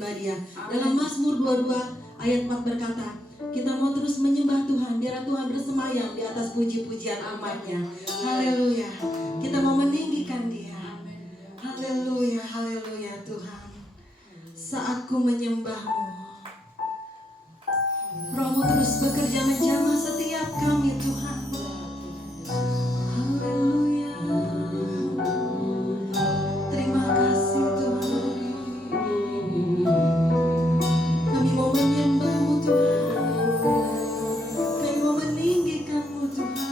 menyembah Dia. Dalam Mazmur 22 ayat 4 berkata, kita mau terus menyembah Tuhan, biar Tuhan bersemayam di atas puji-pujian umat-Nya. Haleluya. Kita mau meninggikan Dia. Haleluya, haleluya Tuhan. Saat ku menyembah-Mu, Roh-Mu terus bekerja menjamah setiap kami Tuhan. Haleluya. Terima kasih Tuhan. Kami mau menyembah-Mu Tuhan. Kami mau meninggikan-Mu Tuhan.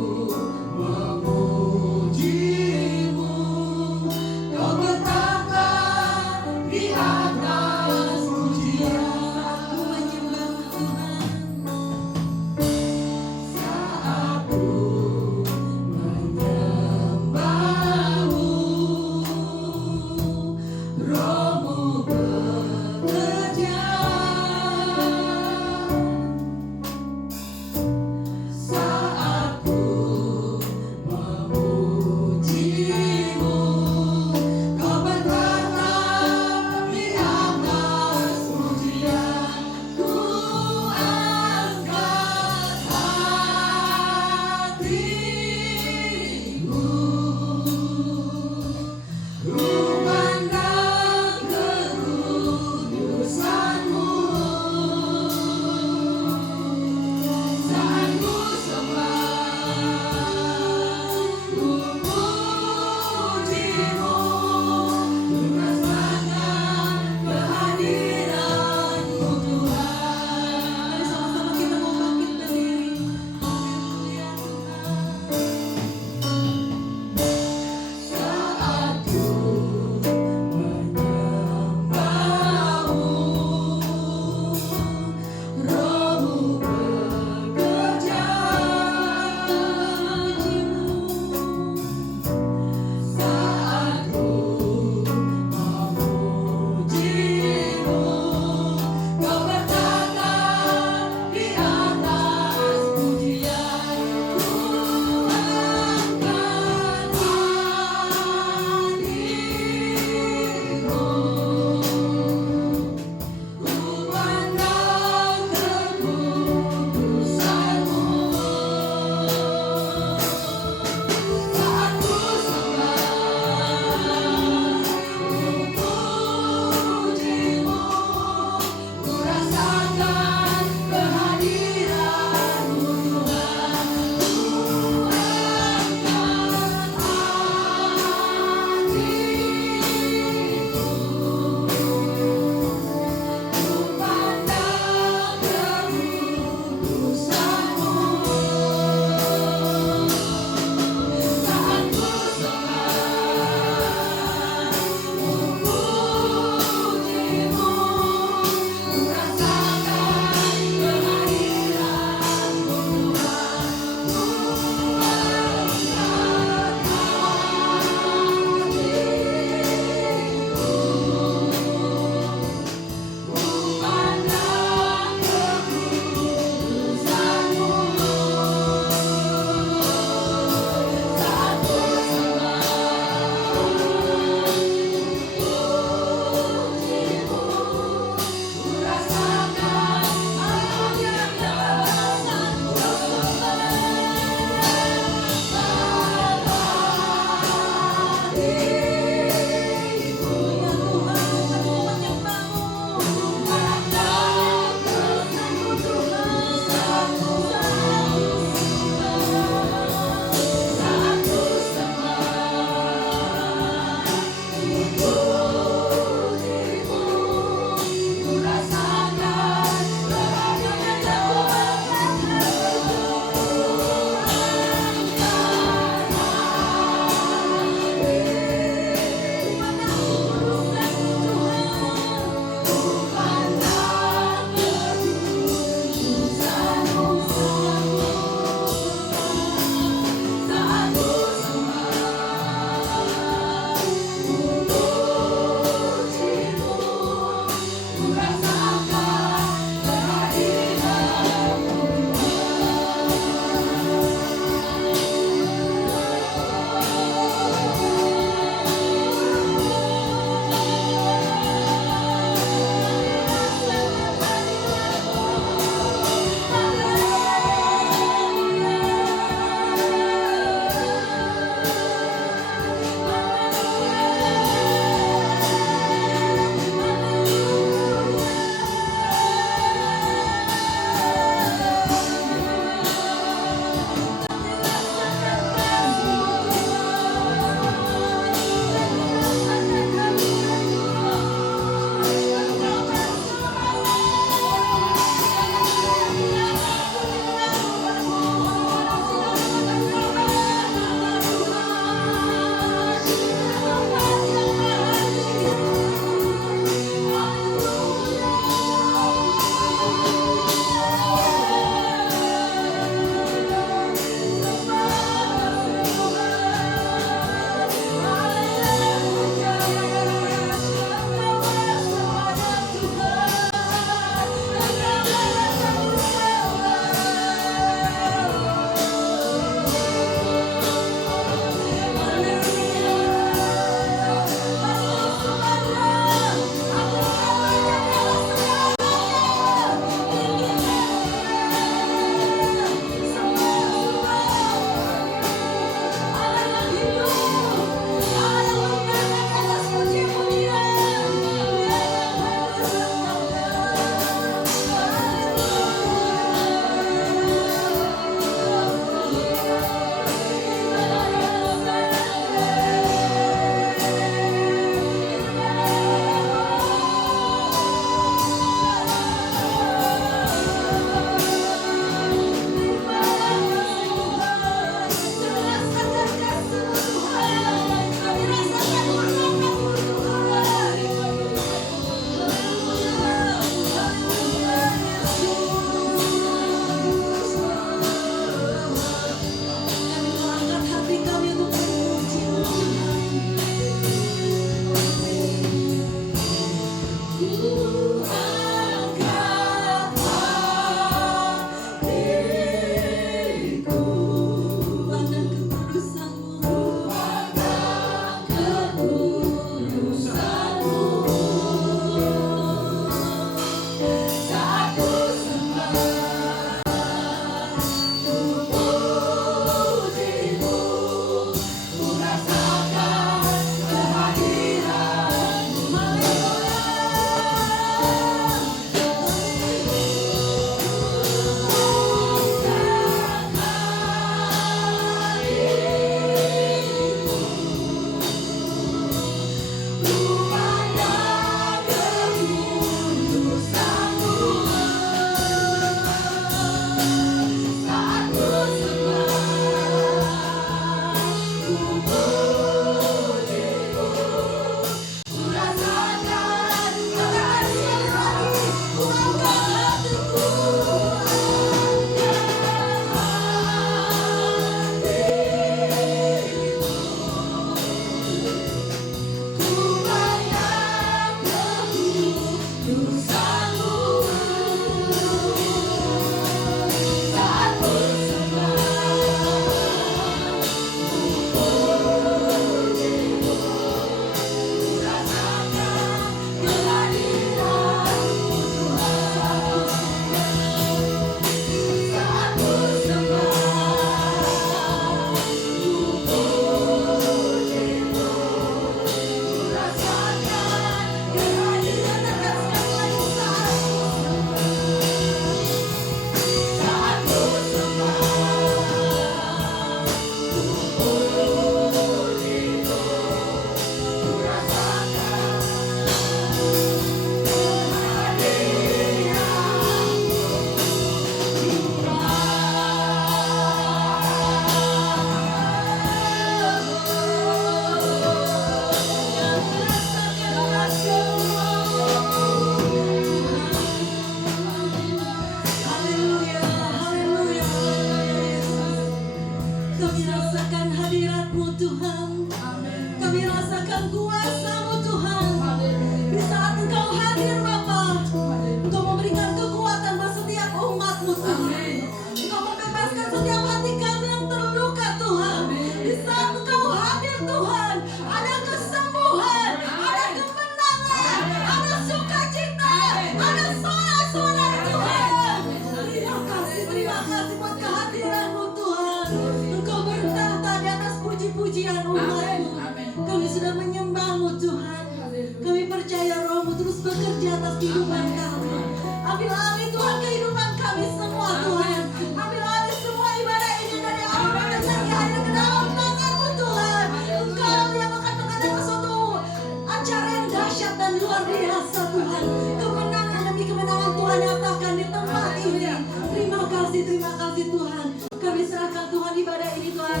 terima kasih Tuhan. Kami serahkan Tuhan ibadah ini Tuhan,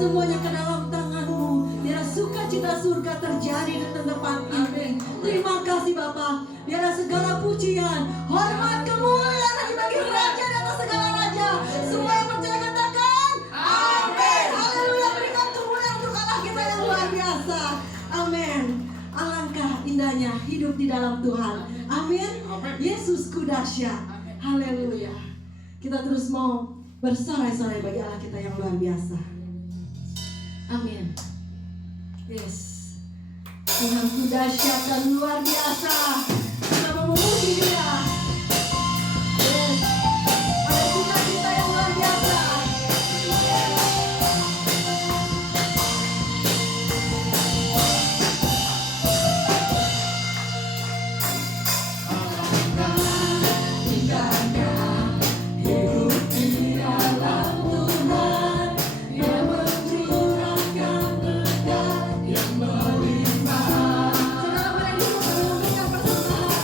semuanya ke dalam tangan-Mu. Biar sukacita surga terjadi di tempat ini. Terima kasih Bapa. Biar segala pujian, hormat, kemuliaan dibagi Raja di atas segala raja. Semua yang percaya katakan amin. Haleluya. Berikan kemuliaan untuk Allah kita yang luar biasa. Amin. Alangkah indahnya hidup di dalam Tuhan. Amin. Yesusku dahsyat. Haleluya. Kita terus mau bersorai-sorai bagi Allah kita yang luar biasa. Amin. Yes. Tuhanku dahsyat dan luar biasa. Kita mau memuji Dia. Yes. Ada sukacita yang luar biasa. Saudara boleh dulu mengumpulkan persembahan.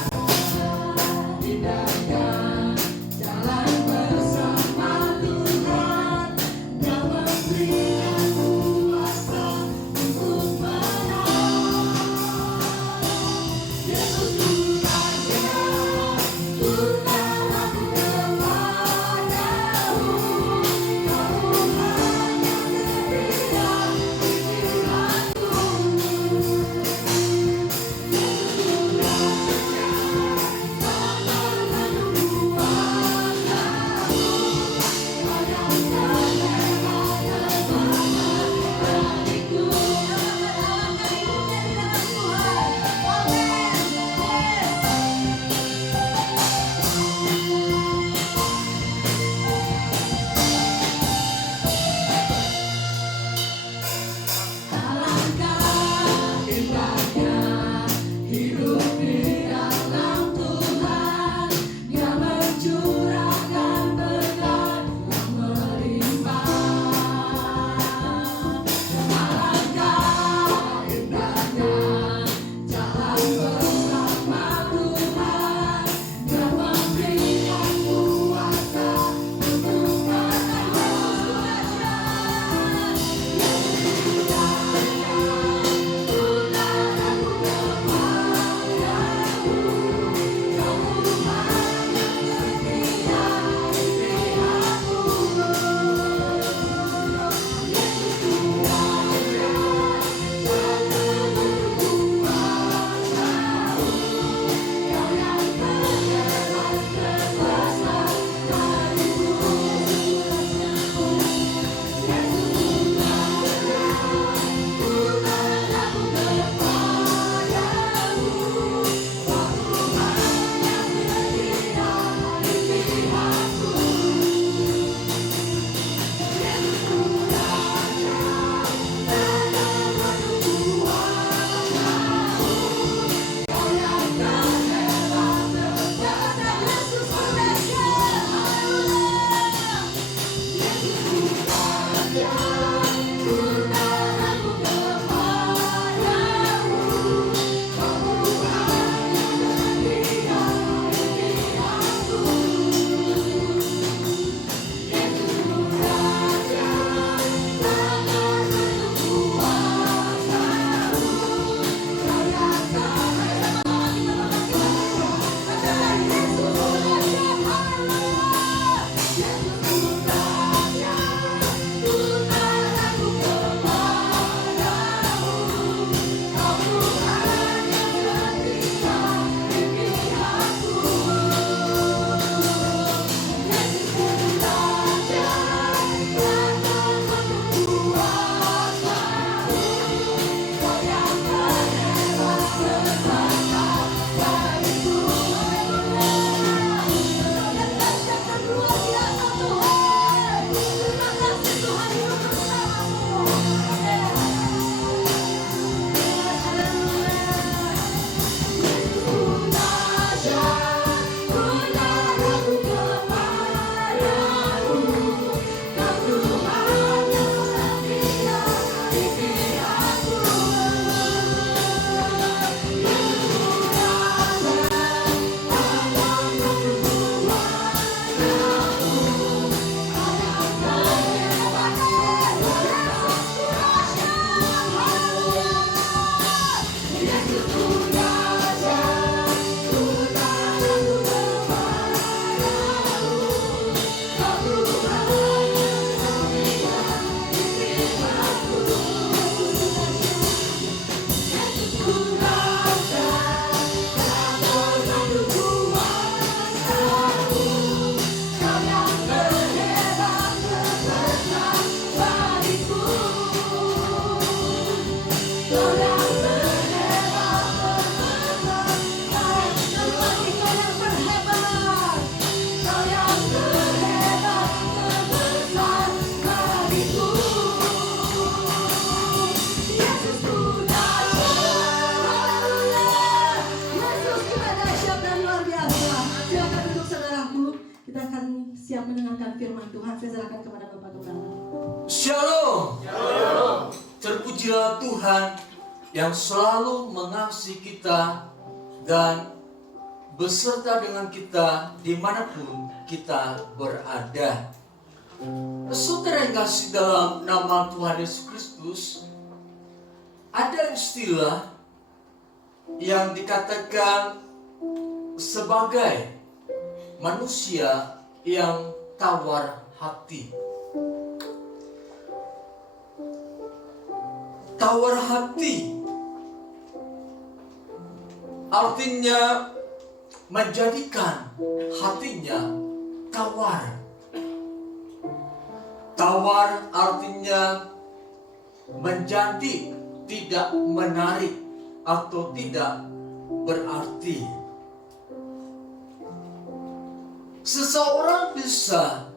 siap mendengarkan firman Tuhan. Saya serahkan kepada Bapak Gembala. Shalom. Shalom. Terpujilah Tuhan yang selalu mengasihi kita dan beserta dengan kita dimanapun kita berada. Saudara yang kasih dalam nama Tuhan Yesus Kristus, ada istilah yang dikatakan sebagai manusia yang tawar hati. Tawar hati artinya menjadikan hatinya tawar. Tawar artinya menjadi tidak menarik atau tidak berarti. Seseorang bisa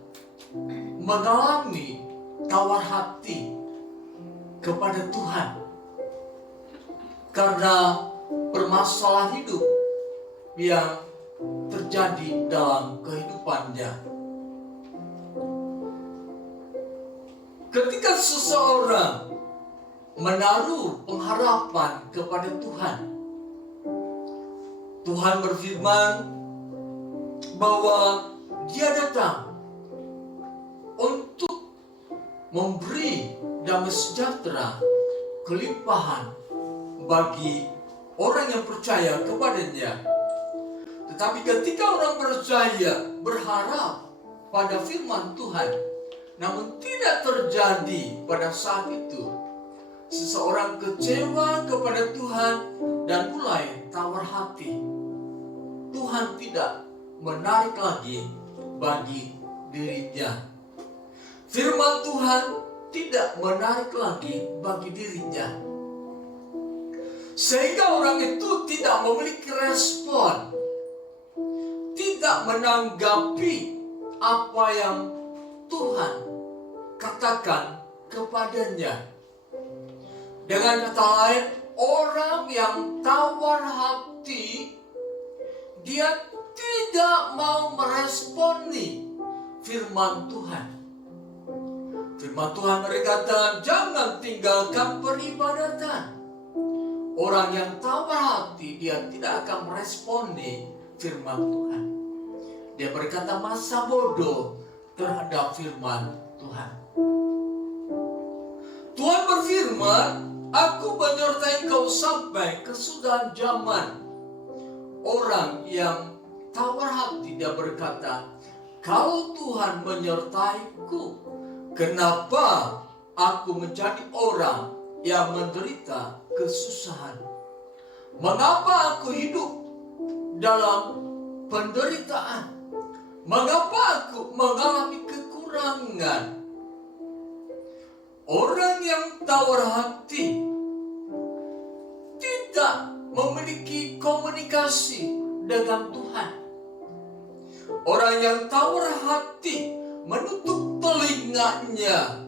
mengalami tawar hati kepada Tuhan karena permasalahan hidup yang terjadi dalam kehidupannya. Ketika seseorang menaruh pengharapan kepada Tuhan, Tuhan berfirman bahwa Dia datang untuk memberi damai sejahtera, kelimpahan bagi orang yang percaya kepadanya. Tetapi ketika orang percaya berharap pada firman Tuhan, namun tidak terjadi pada saat itu, seseorang kecewa kepada Tuhan dan mulai tawar hati. Tuhan tidak menarik lagi bagi dirinya. Firman Tuhan tidak menarik lagi bagi dirinya. Sehingga orang itu tidak memiliki respon, tidak menanggapi apa yang Tuhan katakan kepadanya. Dengan kata lain, orang yang tawar hati, dia tidak mau meresponi firman Tuhan. Firman Tuhan berkata, jangan tinggalkan peribadatan. Orang yang tawar hati, dia tidak akan meresponi firman Tuhan. Dia berkata masa bodoh terhadap firman Tuhan. Tuhan berfirman, aku menyertai kau sampai kesudahan zaman. Orang yang tawar hati, dia berkata, kalau Tuhan menyertaiku, kenapa aku menjadi orang yang menderita kesusahan? Mengapa aku hidup dalam penderitaan? Mengapa aku mengalami kekurangan? Orang yang tawar hati tidak memiliki komunikasi dengan Tuhan. Orang yang tawar hati menutup telinganya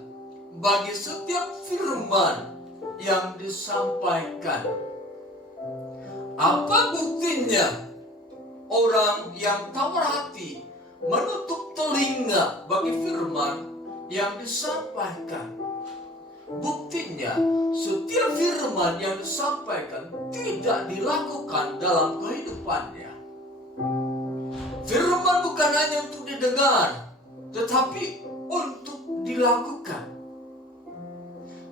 bagi setiap firman yang disampaikan. Apa buktinya? Orang yang tawar hati menutup telinga bagi firman yang disampaikan. Buktinya, setiap firman yang disampaikan tidak dilakukan dalam kehidupannya. Firman bukan hanya untuk didengar, tetapi untuk dilakukan.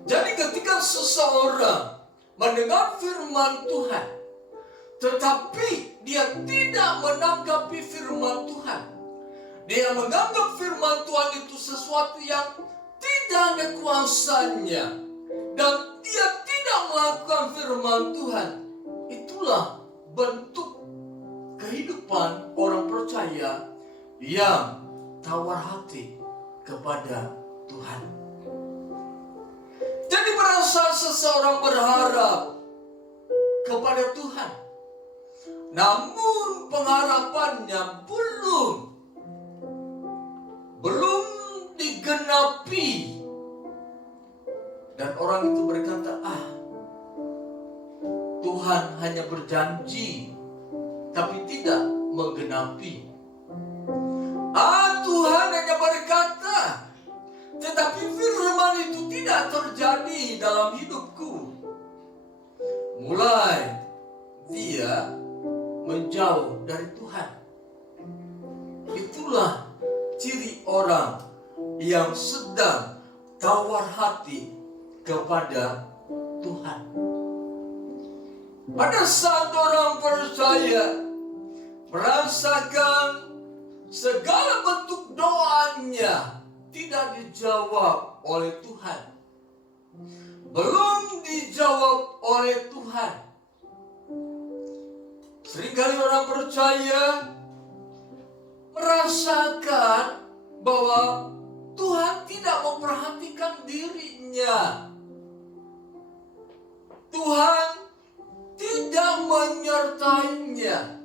Jadi ketika seseorang mendengar firman Tuhan, tetapi dia tidak menanggapi firman Tuhan, dia menganggap firman Tuhan itu sesuatu yang tidak ada kuasanya, dan dia tidak melakukan firman Tuhan, itulah bentuk kehidupan orang percaya yang tawar hati kepada Tuhan. Jadi pada saat seseorang berharap kepada Tuhan, namun pengharapannya belum digenapi, dan orang itu berkata, Tuhan hanya berjanji tapi tidak menggenapi. Tuhan Tetapi firman itu tidak terjadi dalam hidupku. Mulai dia menjauh dari Tuhan. Itulah ciri orang yang sedang tawar hati kepada Tuhan. Pada saat orang percaya merasakan segala bentuk doanya tidak dijawab oleh Tuhan, belum dijawab oleh Tuhan. Seringkali orang percaya merasakan bahwa Tuhan tidak memperhatikan dirinya. Tuhan tidak menyertainya.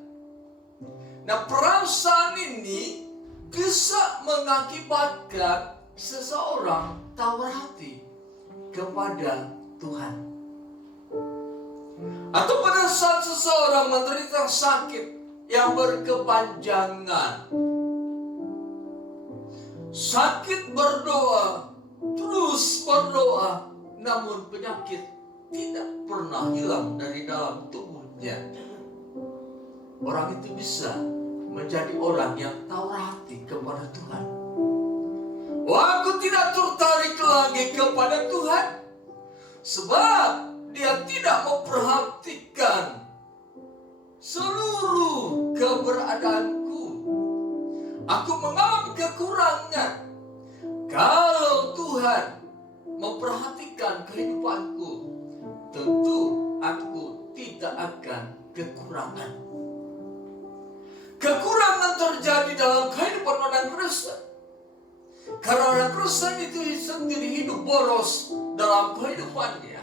Nah, perasaan ini bisa mengakibatkan seseorang tawar hati kepada Tuhan. Atau pada saat seseorang menderita sakit yang berkepanjangan, sakit berdoa, terus berdoa, namun penyakit tidak pernah hilang dari dalam tubuhnya. Orang itu bisa menjadi orang yang tawar hati kepada Tuhan. Wah, aku tidak tertarik lagi kepada Tuhan, sebab dia tidak memperhatikan seluruh keberadaanku. Aku mengalami kekurangan. Kalau Tuhan memperhatikan kehidupanku, tentu aku tidak akan kekurangan. Kekurangan terjadi dalam kehidupan orang Kristen. Karena orang Kristen itu sendiri hidup boros dalam kehidupannya.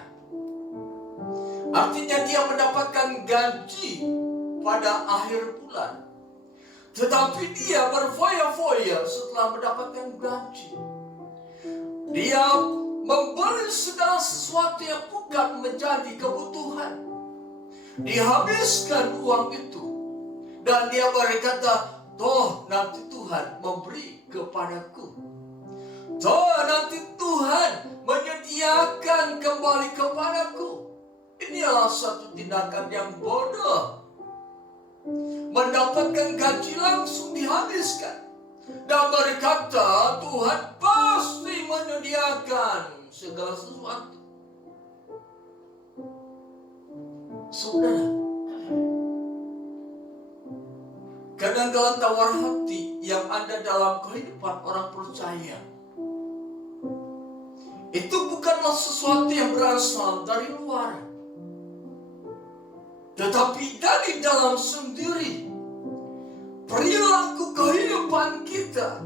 Artinya dia mendapatkan gaji pada akhir bulan, tetapi dia berfoya-foya setelah mendapatkan gaji. Dia membeli segala sesuatu yang bukan menjadi kebutuhan. Dihabiskan uang itu. Dan dia berkata, toh nanti Tuhan memberi kepadaku. Toh nanti Tuhan menyediakan kembali kepadaku. Inilah satu tindakan yang bodoh. Mendapatkan gaji langsung dihabiskan. Dan berkata, Tuhan pasti menyediakan segala sesuatu. Saudara, kadang-kadang tawar hati yang ada dalam kehidupan orang percaya itu bukanlah sesuatu yang berasal dari luar, tetapi dari dalam sendiri. Perilaku kehidupan kita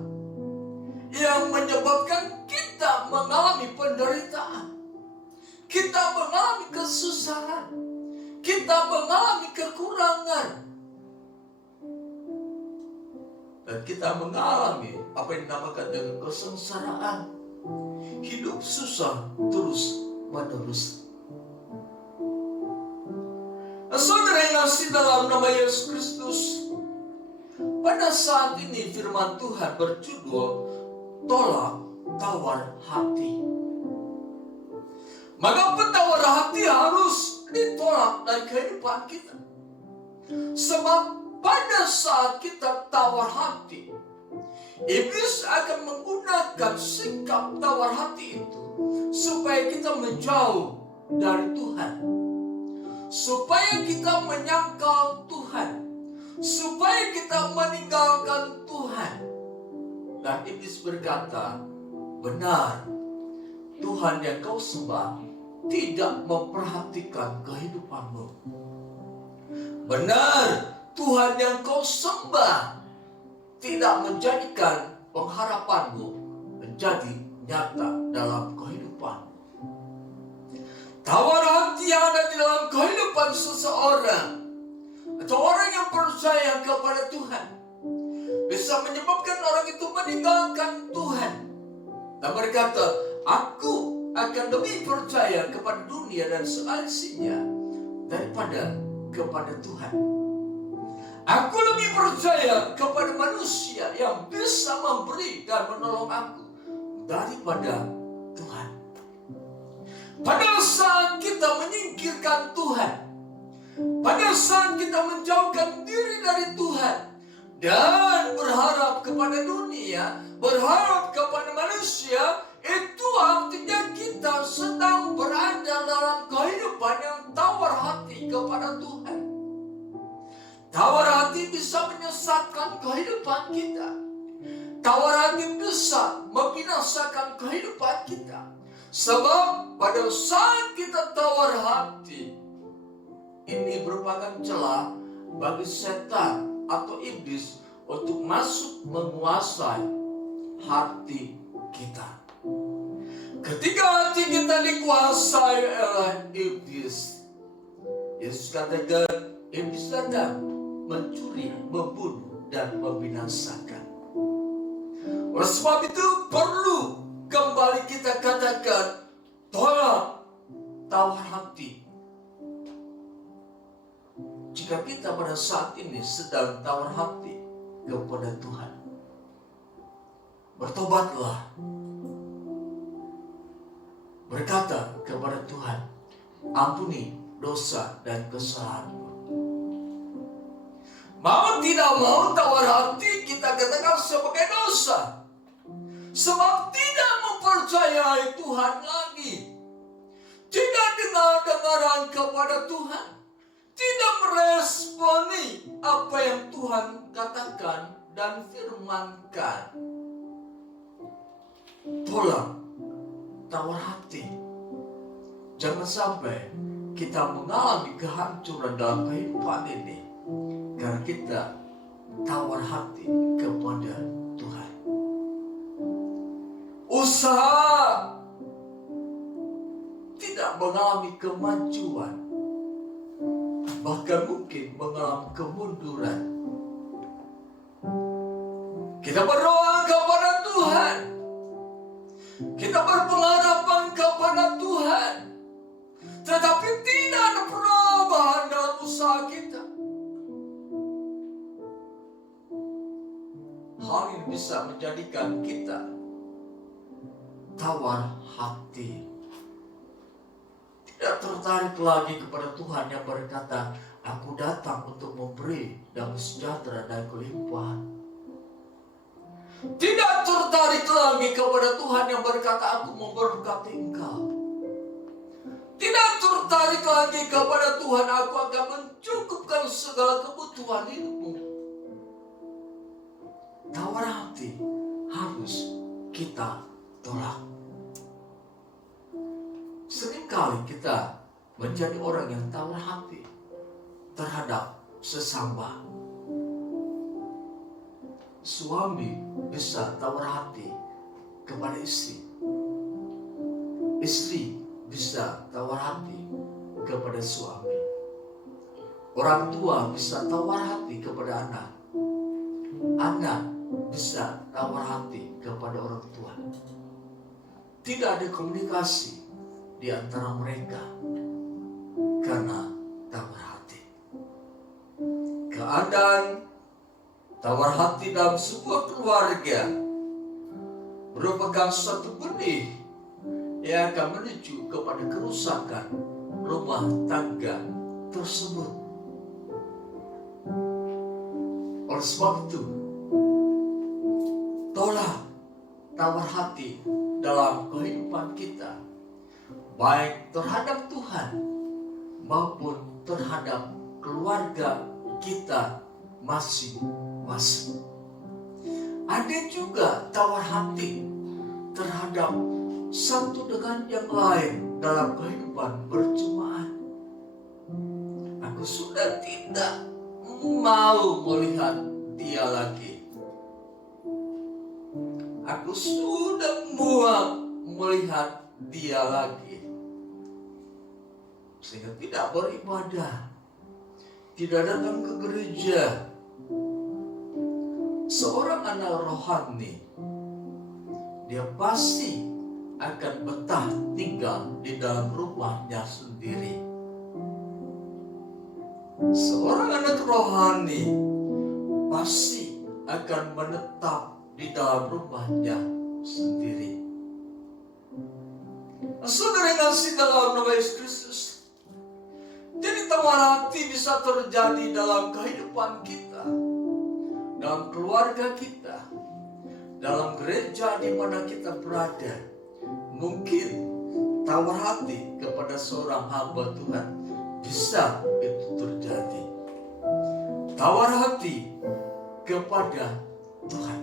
yang menyebabkan kita mengalami penderitaan, kita mengalami kesusahan, kita mengalami kekurangan, dan kita mengalami apa yang dinamakan dengan kesengsaraan. Hidup susah terus menerus. Saudara yang kasih dalam nama Yesus Kristus, pada saat ini firman Tuhan berjudul tolak tawar hati. Maka tawar hati harus ditolak dari kehidupan kita. Sebab pada saat kita tawar hati, iblis akan menggunakan sikap tawar hati itu supaya kita menjauh dari Tuhan, supaya kita menyangkal Tuhan, supaya kita meninggalkan Tuhan. Dan iblis berkata, benar, Tuhan yang kau sembah tidak memperhatikan kehidupanmu. Benar, Tuhan yang kau sembah tidak menjadikan pengharapanmu menjadi nyata dalam kehidupanmu. Tawar hati yang ada di dalam kehidupan seseorang atau orang yang percaya kepada Tuhan bisa menyebabkan orang itu meninggalkan Tuhan dan berkata, aku akan lebih percaya kepada dunia dan seisinya daripada kepada Tuhan. Aku lebih percaya kepada manusia yang bisa memberi dan menolong aku daripada Tuhan. Pada saat kita menyingkirkan Tuhan, pada saat kita menjauhkan diri dari Tuhan dan berharap kepada dunia, berharap kepada manusia, itu artinya kita sedang berada dalam kehidupan yang tawar hati kepada Tuhan. Tawar hati bisa menyesatkan kehidupan kita. Tawar hati bisa membinasakan kehidupan kita. Sebab pada saat kita tawar hati, ini merupakan celah bagi setan atau iblis untuk masuk menguasai hati kita. Ketika hati kita dikuasai oleh iblis, Yesus katakan iblis datang mencuri, membunuh, dan membinasakan. Oleh sebab itu perlu kembali kita katakan, tolak tawar hati. Jika kita pada saat ini sedang tawar hati kepada Tuhan, bertobatlah. Berkata kepada Tuhan, ampuni dosa dan kesalahanmu. Mau tidak mau tawar hati kita katakan sebagai dosa. Sebab tidak mempercayai Tuhan lagi. Tidak dengar-dengaran kepada Tuhan. Tidak meresponi apa yang Tuhan katakan dan firmankan. Tolak tawar hati. Jangan sampai kita mengalami kehancuran dalam kehidupan ini karena kita tawar hati kepada Tuhan. Usaha tidak mengalami kemajuan, bahkan mungkin mengalami kemunduran. Kita berdoa kepada Tuhan, kita berpengharapan kepada Tuhan, tetapi tidak ada perubahan dalam usaha kita. Hal ini bisa menjadikan kita tawar hati, tidak tertarik lagi kepada Tuhan yang berkata, aku datang untuk memberi damai sejahtera dan kelimpahan. Tidak tertarik lagi kepada Tuhan yang berkata, aku memberkati engkau. Tidak tertarik lagi kepada Tuhan, aku akan mencukupkan segala kebutuhan hidupmu. Tawar hati harus kita tolak. Seringkali kita menjadi orang yang tawar hati terhadap sesama. Suami bisa tawar hati kepada istri. Istri bisa tawar hati kepada suami. Orang tua bisa tawar hati kepada anak. Anak bisa tawar hati kepada orang tua. Tidak ada komunikasi di antara mereka karena tawar hati. Keadaan tawar hati dalam sebuah keluarga merupakan suatu benih yang akan menuju kepada kerusakan rumah tangga tersebut. Oleh sebab itu, tolak tawar hati dalam kehidupan kita, baik terhadap Tuhan maupun terhadap keluarga kita masing-masing. Ada juga tawar hati terhadap satu dengan yang lain dalam kehidupan berjemaat. Aku sudah tidak mau melihat dia lagi. Aku sudah muak melihat dia lagi. Sehingga tidak beribadah, tidak datang ke gereja. Seorang anak rohani, dia pasti akan betah tinggal di dalam rumahnya sendiri. Seorang anak rohani pasti akan menetap di dalam rumahnya sendiri. Saudara yang kasih dalam nama Yesus Kristus, jadi tawar hati bisa terjadi dalam kehidupan kita, dalam keluarga kita, dalam gereja di mana kita berada. Mungkin tawar hati kepada seorang hamba Tuhan bisa itu terjadi. Tawar hati kepada Tuhan.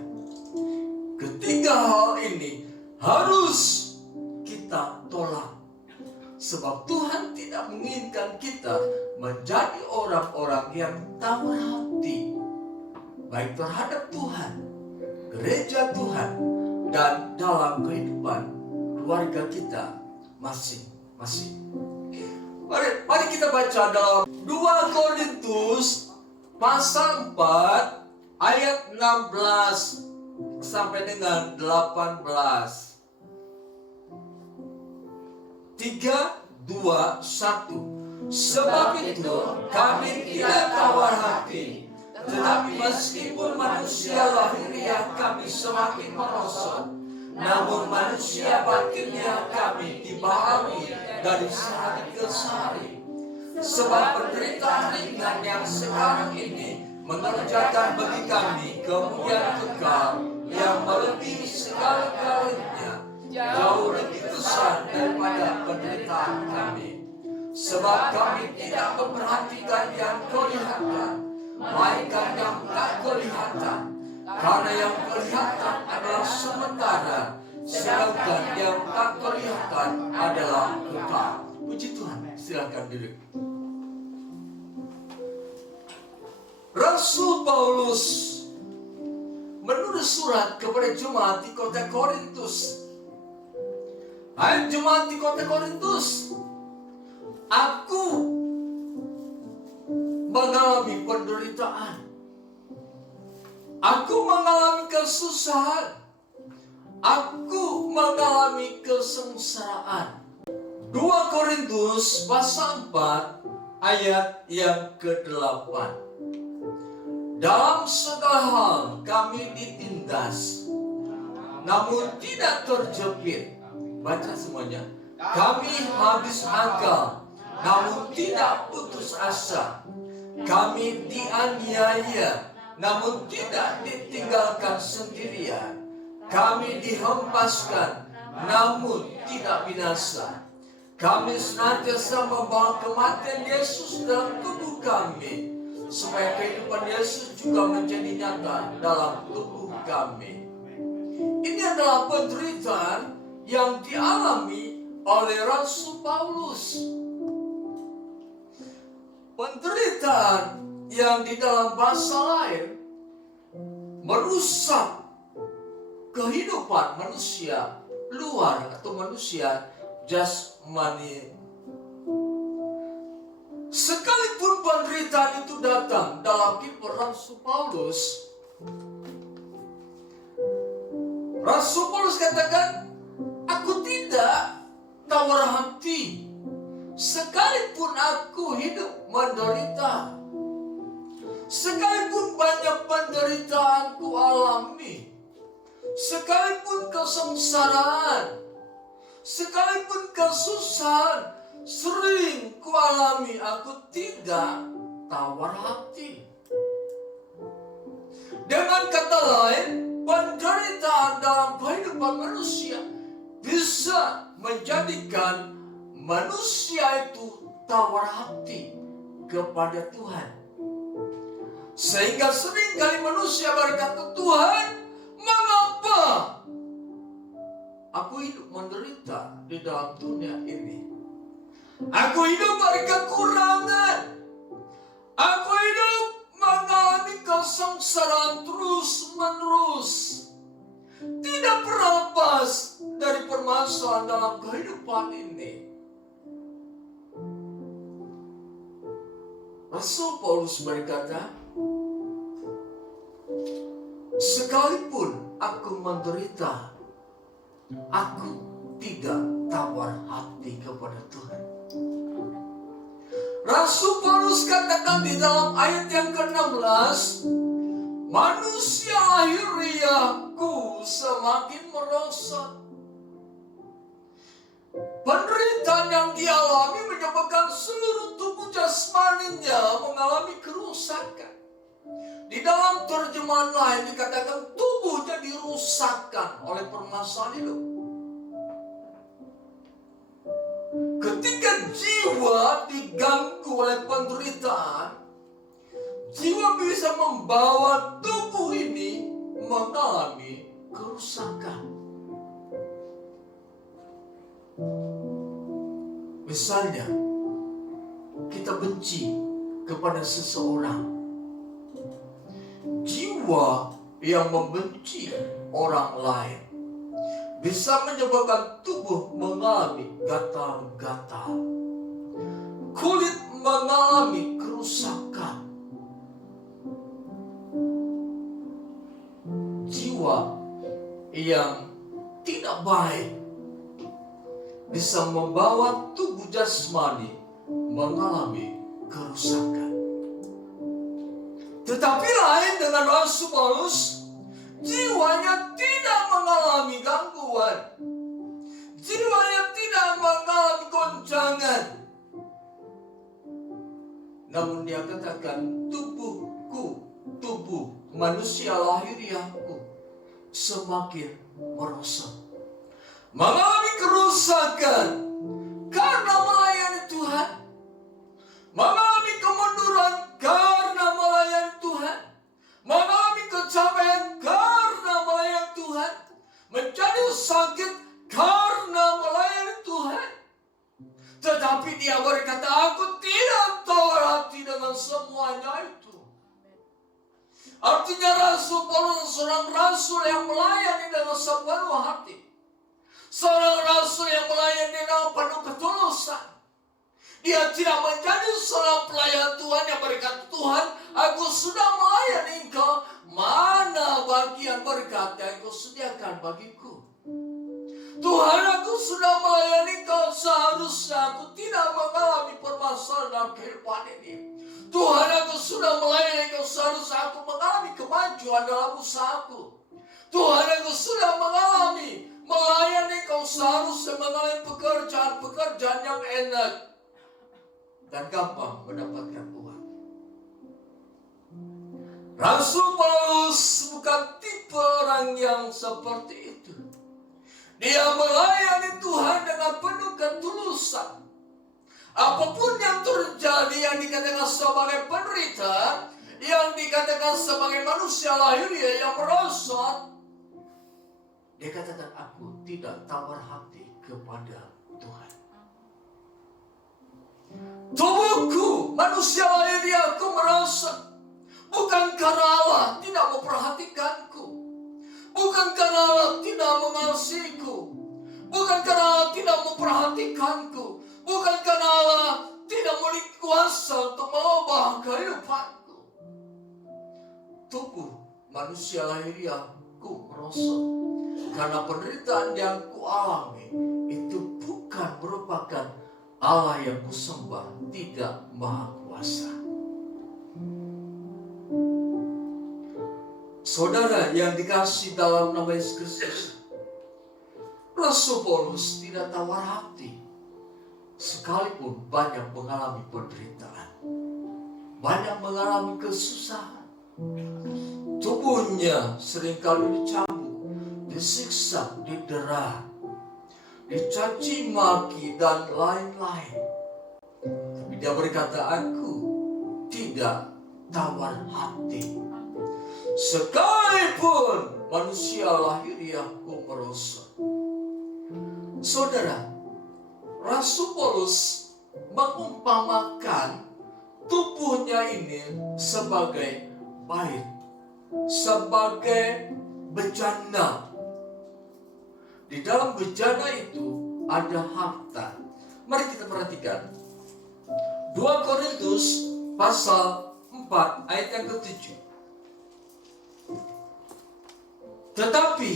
Ketiga hal ini harus kita tolak. Sebab Tuhan tidak menginginkan kita menjadi orang-orang yang tawar hati, baik terhadap Tuhan, gereja Tuhan, dan dalam kehidupan keluarga kita masing-masing. Mari kita baca dalam 2 Korintus pasal 4 ayat 16 sampai dengan 18. 3, 2, 1. Sebab itu kami tidak tawar hati, tetapi meskipun manusia lahiriah kami semakin merosot, namun manusia batinnya kami dibaharui dari sehari ke sehari. Sebab penderitaan ringan yang sekarang ini mengerjakan bagi kami kemuliaan kekal yang melebihi segala-galanya, jauh lebih besar daripada penderitaan kami. Sebab kami tidak memperhatikan yang kelihatan, melainkan yang tak kelihatan. Karena yang kelihatan adalah sementara, sedangkan yang tak kelihatan adalah kekal. Puji Tuhan, silakan duduk. Rasul Paulus menulis surat kepada jemaat di kota Korintus. Hai jemaat di kota Korintus, aku mengalami penderitaan, aku mengalami kesusahan, aku mengalami kesengsaraan. 2 Korintus pasal 4 ayat yang ke-8. Dalam segala hal kami ditindas, namun tidak terjepit. Baca semuanya. Kami habis akal, namun tidak putus asa. Kami dianiaya, namun tidak ditinggalkan sendirian. Kami dihempaskan, namun tidak binasa. Kami senantiasa membawa kematian Yesus dalam tubuh kami, supaya kehidupan Yesus juga menjadi nyata dalam tubuh kami. Ini adalah penderitaan yang dialami oleh Rasul Paulus. Penderitaan yang di dalam bahasa lain merusak kehidupan manusia luar atau manusia jasmani. Sekalipun penderitaan itu datang dalam kehidupan Rasul Paulus, Rasul Paulus katakan, aku tidak tawar hati, sekalipun aku hidup menderita, sekalipun banyak penderitaan ku alami, sekalipun kesengsaraan, sekalipun kesusahan sering ku alami, aku tidak tawar hati. Dengan kata lain, penderitaan dalam kehidupan manusia bisa menjadikan manusia itu tawar hati kepada Tuhan. Sehingga seringkali manusia berkata, Tuhan, mengapa aku hidup menderita di dalam dunia ini? Aku hidup berkekurangan. Aku hidup mengalami kesengsaraan terus-menerus. Tidak pernah lepas dari permasalahan dalam kehidupan ini. Rasul Paulus berkata, sekalipun aku menderita, aku tidak tawar hati kepada Tuhan. Rasul Paulus katakan di dalam ayat yang ke-16, manusia lahiriahku semakin merosot. penderitaan yang dialami menyebabkan seluruh tubuh jasmaninya mengalami kerusakan. Di dalam terjemahan lain dikatakan tubuhnya dirusakkan oleh permasalahan hidup. Ketika jiwa diganggu oleh penderitaan, jiwa bisa membawa tubuh ini mengalami kerusakan. Misalnya, kita benci kepada seseorang. Jiwa yang membenci orang lain bisa menyebabkan tubuh mengalami gatal-gatal, kulit mengalami kerusakan. Jiwa yang tidak baik bisa membawa tubuh jasmani mengalami kerusakan. Tetapi lain dengan Rasul Paulus, jiwanya tidak mengalami gangguan, jiwanya tidak mengalami goncangan. Namun dia katakan, tubuhku, tubuh manusia lahiriahku semakin merosot, mengalami kerusakan karena melayani Tuhan, mengalami kemunduran karena melayani Tuhan, mengalami kecapean karena melayani Tuhan, menjadi sakit karena melayani Tuhan. Tetapi dia berkata, aku tidak tawar hati dengan semuanya itu. Artinya Rasul Paulus seorang rasul yang melayani dengan sepenuh hati, seorang rasul yang melayani dengan penuh ketulusan. Dia tidak menjadi seorang pelayan Tuhan yang berkata, Tuhan, aku sudah melayani Engkau, mana bagian berkat yang Engkau sediakan bagiku? Tuhan, aku sudah melayani Engkau, seharusnya aku tidak mengalami permasalahan dalam kehidupan ini. Tuhan, aku sudah melayani Engkau, seharusnya aku mengalami kemajuan dalam usahaku. Tuhan, aku sudah mengalami melayani Engkau, seharusnya mengalami pekerjaan-pekerjaan yang enak dan gampang mendapatkan uang. Rasul Paulus bukan tipe orang yang seperti itu. Dia melayani Tuhan dengan penuh ketulusan. Apapun yang terjadi, yang dikatakan sebagai penderitaan, yang dikatakan sebagai manusia lahiriah yang merosot, dia katakan, aku tidak tawar hati kepada Tuhan. Tubuhku, manusia lahiriahku merosot, bukan karena Allah tidak memperhatikanku, bukan karena Allah tidak mengasihiku, bukan karena Allah tidak memperhatikanku, bukan karena Allah tidak memiliki kuasa untuk mengubah kehidupanku. Tubuh manusia lahiriahku merosot karena penderitaan yang kualami itu bukan merupakan Allah yang kusembah tidak maha kuasa. Saudara yang dikasih dalam nama Yesus Kristus, Rasul Paulus tidak tawar hati. Sekalipun banyak mengalami penderitaan, banyak mengalami kesusahan, tubuhnya seringkali dicambuk, disiksa, didera, dicaci maki dan lain-lain. Tapi dia berkata, aku tidak tawar hati. Sekalipun manusia lahiriahku merosot. Saudara, Rasul Paulus mengumpamakan tubuhnya ini sebagai bait, sebagai bejana. Di dalam bejana itu ada harta. Mari kita perhatikan 2 Korintus pasal 4 ayat yang ke-7. Tetapi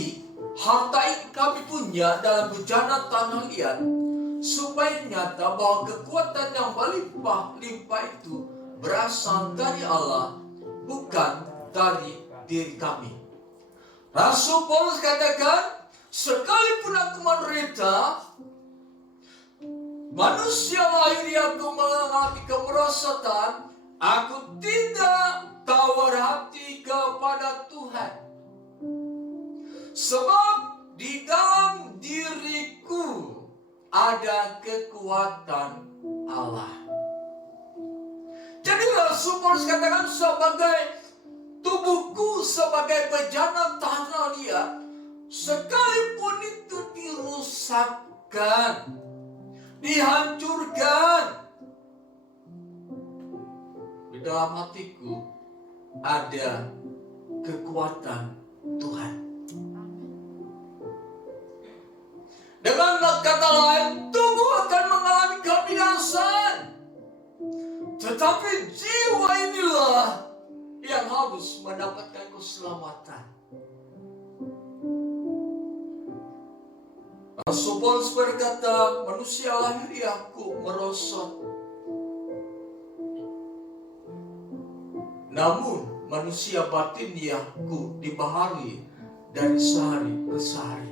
harta ini kami punya dalam bejana tanah liat, supaya nyata bahwa kekuatan yang berlimpah-limpah itu berasal dari Allah, bukan dari diri kami. Rasul Paulus katakan, sekalipun aku menderita, manusia lahiriahku mengalami kemerosotan, aku tidak tawar hati kepada Tuhan. Sebab di dalam diriku ada kekuatan Allah. Jadi Rasul Paulus katakan, sebagai tubuhku sebagai bejana tanah liat, sekalipun itu dirusakkan, dihancurkan, di dalam hatiku ada kekuatan Tuhan. Dengan kata lain, tubuh akan mengalami kebinasaan, tetapi jiwa inilah yang harus mendapatkan keselamatan. Rasul Paulus berkata, manusia lahiriahku merosot, namun manusia batiniahku dibaharui dari sehari ke sehari.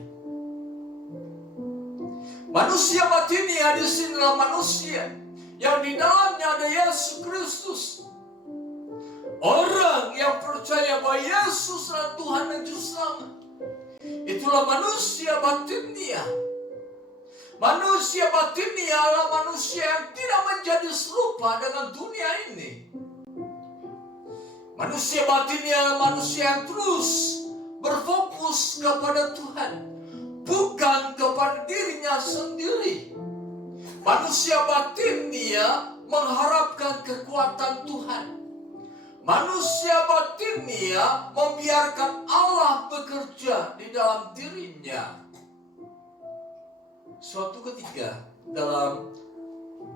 Manusia batiniah di sini adalah manusia yang di dalamnya ada Yesus Kristus. Orang yang percaya bahwa Yesus adalah Tuhan dan Juru Selamat. Itulah manusia batiniah. Manusia batiniah adalah manusia yang tidak menjadi serupa dengan dunia ini. Manusia batiniah adalah manusia yang terus berfokus kepada Tuhan, bukan kepada dirinya sendiri. Manusia batiniah mengharapkan kekuatan Tuhan. Manusia batiniah membiarkan Allah bekerja di dalam dirinya. Suatu ketika dalam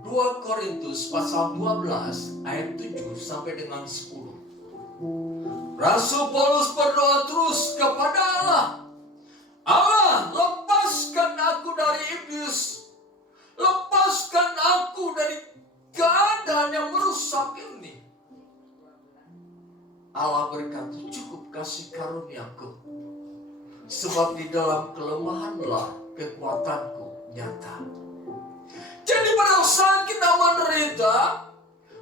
2 Korintus pasal 12 ayat 7 sampai dengan 10, Rasul Paulus berdoa terus kepada Allah. Allah, lepaskan aku dari iblis. Lepaskan aku dari keadaan yang merusak ini. Allah berkata, cukup kasih karuniaku, sebab di dalam kelemahanlah kekuatanku nyata. Jadi pada saat kita menderita,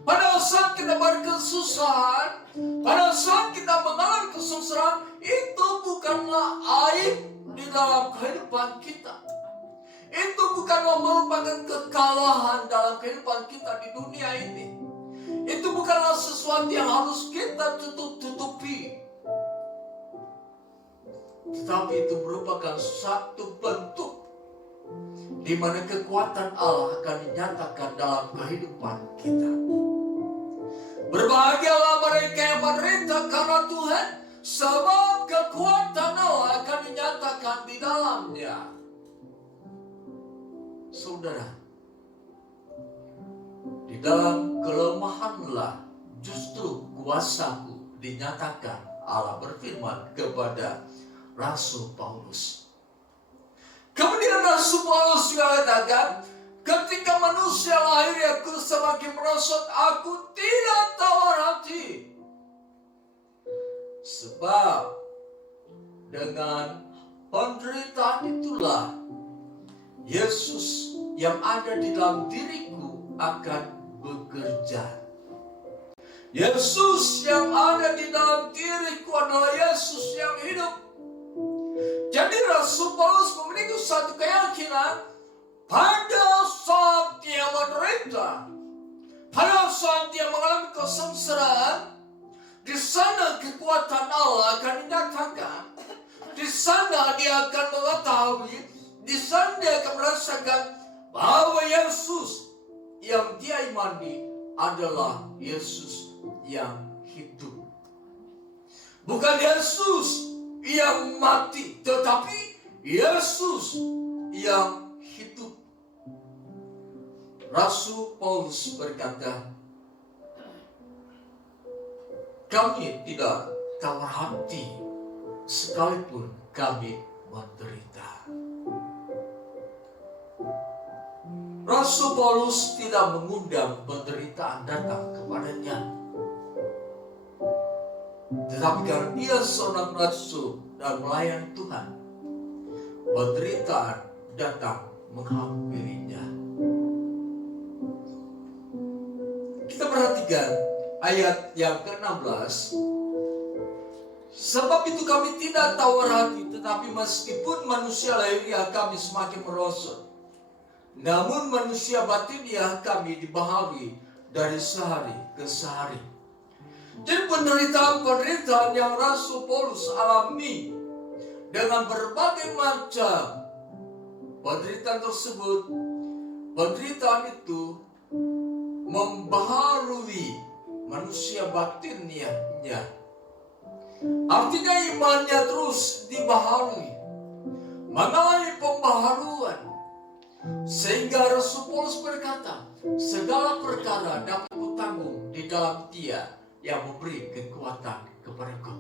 pada saat kita berkesusahan, pada saat kita mengalami kesusahan, itu bukanlah aib di dalam kehidupan kita. Itu bukanlah merupakan kekalahan dalam kehidupan kita di dunia ini. Itu bukanlah sesuatu yang harus kita tutup-tutupi. Tetapi itu merupakan satu bentuk di mana kekuatan Allah akan dinyatakan dalam kehidupan kita. Berbahagialah mereka yang menderita karena Tuhan, sebab kekuatan Allah akan dinyatakan di dalamnya. Saudara, di dalam kelemahanlah justru kuasaku dinyatakan, Allah berfirman kepada Rasul Paulus. Kemudian Rasul Paulus juga katakan, ketika manusia lahiriahku semakin merosot, aku tidak tawar hati. Sebab dengan penderitaan itulah Yesus yang ada di dalam diriku akan bekerja. Yesus yang ada di dalam diriku adalah Yesus yang hidup. Jadi Rasul Paulus memiliki satu keyakinan, pada saat dia menderita, pada saat dia mengalami kesengsaraan, di sana kekuatan Allah akan dinyatakan. Di sana dia akan mengetahui, di sana dia akan merasakan bahwa Yesus yang dia imani adalah Yesus yang hidup. Bukan Yesus yang mati, tetapi Yesus yang hidup. Rasul Paulus berkata, kami tidak tawar hati sekalipun kami menderita. Rasul Paulus tidak mengundang penderitaan datang kepadanya. Tetapi karena dia seorang rasul dan melayani Tuhan, penderitaan datang menghampirinya. perhatikan ayat yang ke-16. Sebab itu kami tidak tawar hati, tetapi meskipun manusia lahiriah kami semakin merosot, namun manusia batiniah kami dibaharui dari sehari ke sehari. Jadi penderitaan-penderitaan yang Rasul Paulus alami dengan berbagai macam penderitaan tersebut, penderitaan itu membaharui manusia batinnya. Artinya imannya terus dibaharui, mengalami pembaharuan. Sehingga Rasul Paulus berkata, segala perkara dapat kutanggung di dalam Dia yang memberi kekuatan kepadaku.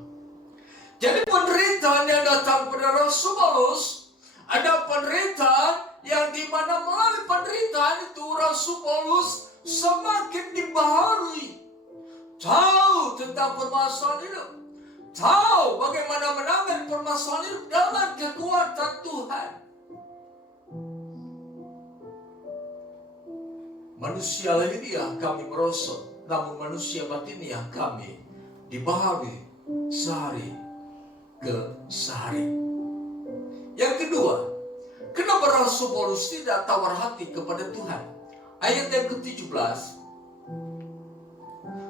Jadi penderitaan yang datang pada Rasul Paulus, ada penderitaan yang dimana melalui penderitaan itu Rasul Paulus semakin dibaharui. Tahu tentang permasalahan hidup, tahu bagaimana menangani permasalahan hidup dengan kekuatan Tuhan. Manusia lahiriah kami merosot, namun manusia batiniah kami dibaharui sehari ke sehari. Yang kedua, kenapa Rasul Paulus tidak tawar hati kepada Tuhan? Ayat yang ke-17.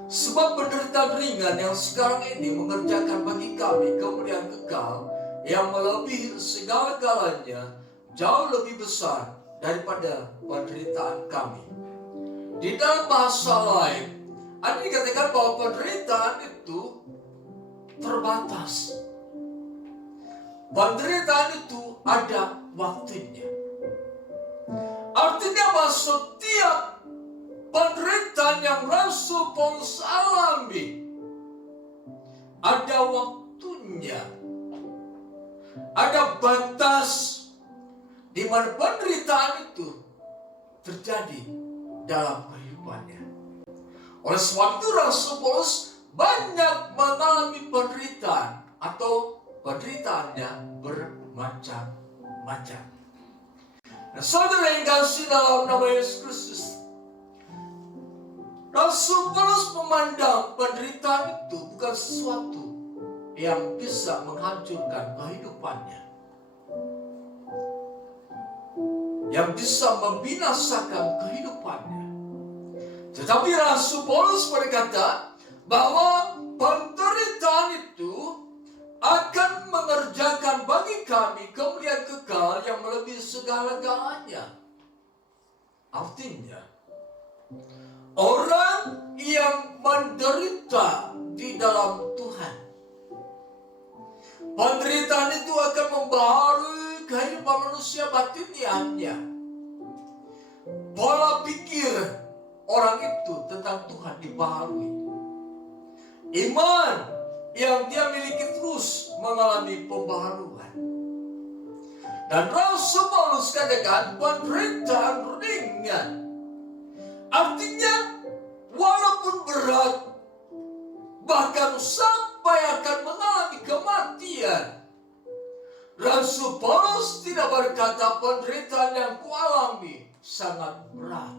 Sebab penderitaan ringan yang sekarang ini mengerjakan bagi kami kemuliaan kekal yang melebihi segala-galanya, jauh lebih besar daripada penderitaan kami. Di dalam bahasa lain, ada dikatakan bahwa penderitaan itu terbatas. Penderitaan itu ada waktunya. Artinya bahwa setiap penderitaan yang Rasul Paulus alami ada waktunya, ada batas di mana penderitaan itu terjadi dalam kehidupannya. Oleh sebab itu Rasul Paulus banyak mengalami penderitaan atau penderitaannya bermacam-macam. Nah, saudara yang kasih dalam nama Yesus Kristus, Rasul Paulus memandang penderitaan itu bukan sesuatu yang bisa menghancurkan kehidupannya, yang bisa membinasakan kehidupannya. Tetapi Rasul Paulus berkata bahwa penderitaan itu akan mengerjakan bagi kami kemuliaan kekal yang melebihi segala-galanya. Artinya, orang yang menderita di dalam Tuhan, penderitaan itu akan membaharui kehidupan manusia batiniahnya. Pola pikir orang itu tentang Tuhan dibaharui. Iman yang dia miliki terus mengalami pembaharuan. Dan Rasul Paulus katakan penderitaan ringan. Artinya walaupun berat, bahkan sampai akan mengalami kematian, Rasul Paulus tidak berkata penderitaan yang kualami sangat berat.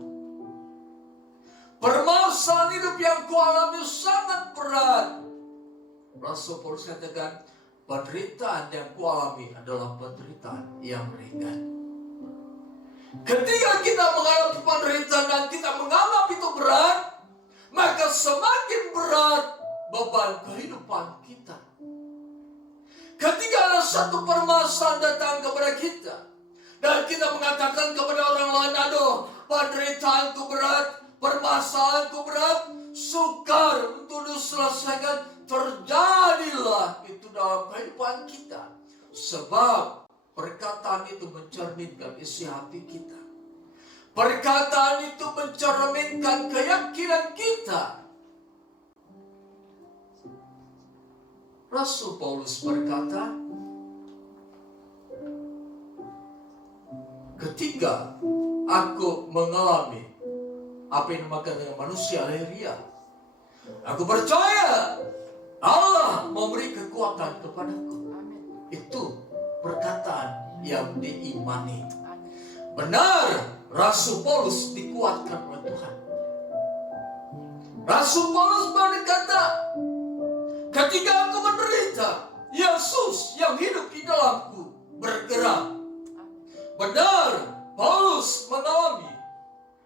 Permasalahan hidup yang kualami sangat berat. Rasul Paulus katakan penderitaan yang kualami adalah penderitaan yang ringan. Ketika kita mengalami penderitaan dan kita menganggap itu berat, maka semakin berat beban kehidupan kita. Ketika ada satu permasalahan datang kepada kita dan kita mengatakan kepada orang lain, aduh, penderitaanku berat, permasalahanku berat, sukar untuk diselesaikan, terjadilah itu dalam kehidupan kita. Sebab perkataan itu mencerminkan isi hati kita. Perkataan itu mencerminkan keyakinan kita. Rasul Paulus berkata, ketika aku mengalami apa yang dinamakan dengan manusia lahiriah, aku percaya Allah memberi kekuatan kepadaku. Itu perkataan yang diimani. Benar, Rasul Paulus dikuatkan oleh Tuhan. Rasul Paulus berkata, ketika aku menderita, Yesus yang hidup di dalamku bergerak. Benar, Paulus mengalami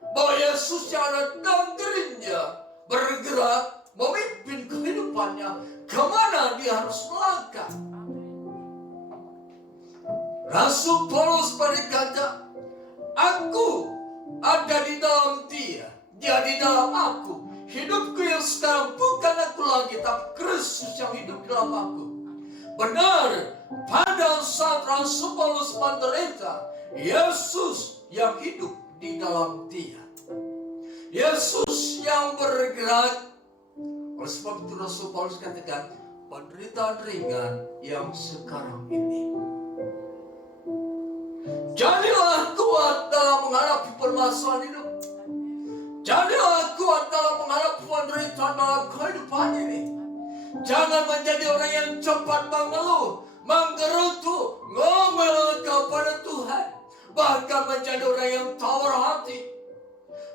bahwa Yesus yang ada dalam dirinya bergerak, memimpin kehidupannya kemana dia harus melangkah. Rasul Paulus berkata, aku ada di dalam dia di dalam aku. Hidupku yang sekarang bukan aku lagi, tapi Kristus yang hidup di dalam aku. Benar, pada saat Rasul Paulus menderita, Yesus yang hidup di dalam dia. Yesus yang bergerak. Oleh sebab itu Rasul Paulus katakan, penderitaan ringan yang sekarang ini. Jadilah kuat dalam menghadapi permasalahan hidup. Jadilah kuat dalam menghadapi penderitaan dalam kehidupan ini. Jangan menjadi orang yang cepat mengeluh, menggerutu, ngomel kepada Tuhan. Bahkan menjadi orang yang tawar hati.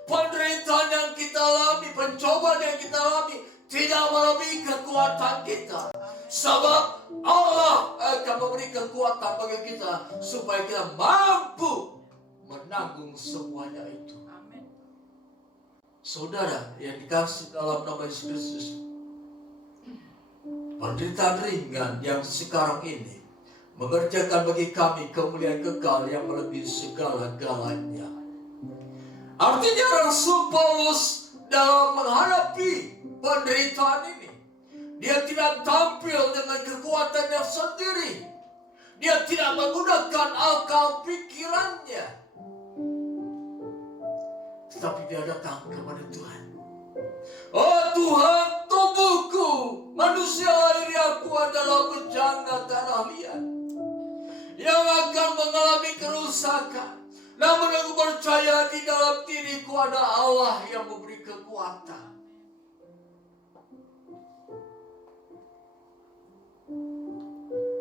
Penderitaan yang kita alami, pencobaan yang kita alami tidak melebihi kekuatan kita. Sebab Allah akan memberi kekuatan bagi kita supaya kita mampu menanggung semuanya itu. Saudara yang dikasih dalam nama Yesus Kristus, penderitaan ringan yang sekarang ini mengerjakan bagi kami kemuliaan kekal yang melebihi segala-galanya. Artinya Rasul Paulus dalam menghadapi penderitaan ini, dia tidak tampil dengan kekuatannya sendiri. Dia tidak menggunakan akal pikirannya, tetapi dia datang kepada Tuhan. Oh Tuhan, tubuhku, manusia lahir aku adalah bejana tanah liat yang akan mengalami kerusakan. Namun aku percaya di dalam diriku ada Allah yang memberi kekuatan.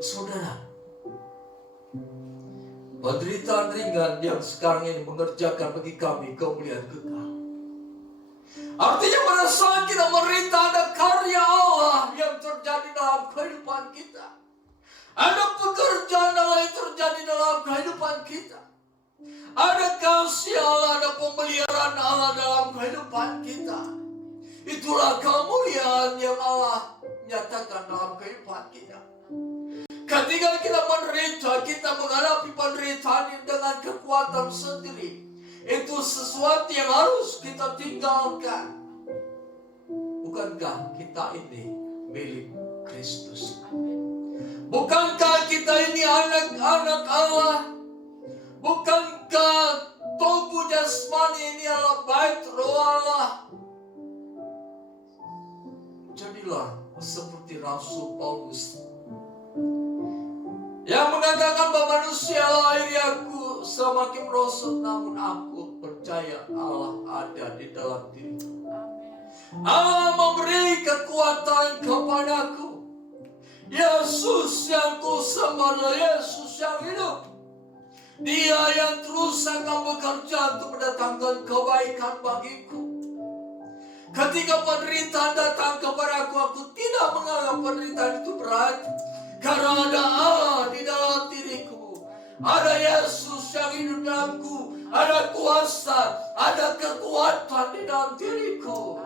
Saudara, penderitaan ringan yang sekarang ini mengerjakan bagi kami kemuliaan kekal. Artinya pada saat kita menderita ada karya Allah yang terjadi dalam kehidupan kita. Ada pekerjaan Allah yang terjadi dalam kehidupan kita. Ada kasih Allah, ada pemeliharaan Allah dalam kehidupan kita. Itulah kemuliaan yang Allah nyatakan dalam kehidupan kita. Ketika kita menderita, kita menghadapi penderitaan dengan kekuatan sendiri. Itu sesuatu yang harus kita tinggalkan. Bukankah kita ini milik Kristus? Bukankah kita ini anak-anak Allah? Bukankah tubuh jasmani ini adalah bait roh Allah? Jadilah seperti Rasul Paulus yang mengatakan bahwa manusia lahir aku semakin merosot, namun aku percaya Allah ada di dalam diriku. Allah memberi kekuatan kepadaku. Yesus yang ku sembah adalah Yesus yang hidup. Dia yang terus akan bekerja untuk mendatangkan kebaikan bagiku. Ketika penderitaan datang kepadaku, aku tidak menganggap penderitaan itu berat. Karena ada Allah di dalam diriku. Ada Yesus yang hidup dalamku. Ada kuasa, ada kekuatan di dalam diriku.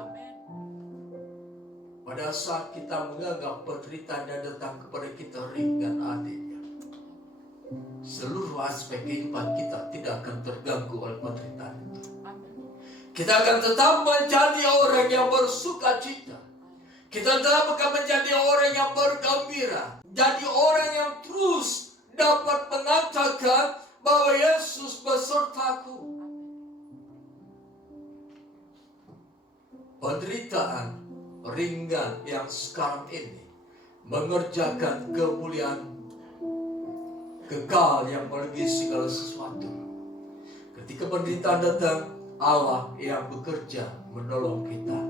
Pada saat kita menganggap penderitaan yang datang kepada kita ringan adanya, seluruh aspek kehidupan kita tidak akan terganggu oleh penderitaan itu. Kita akan tetap menjadi orang yang bersuka cita. Kita tetap akan menjadi orang yang bergembira. Jadi orang yang terus dapat mengatakan bahwa Yesus besertaku. Penderitaan ringan yang sekarang ini mengerjakan kemuliaan kekal yang melebihi segala sesuatu. Ketika penderitaan datang, Allah yang bekerja menolong kita.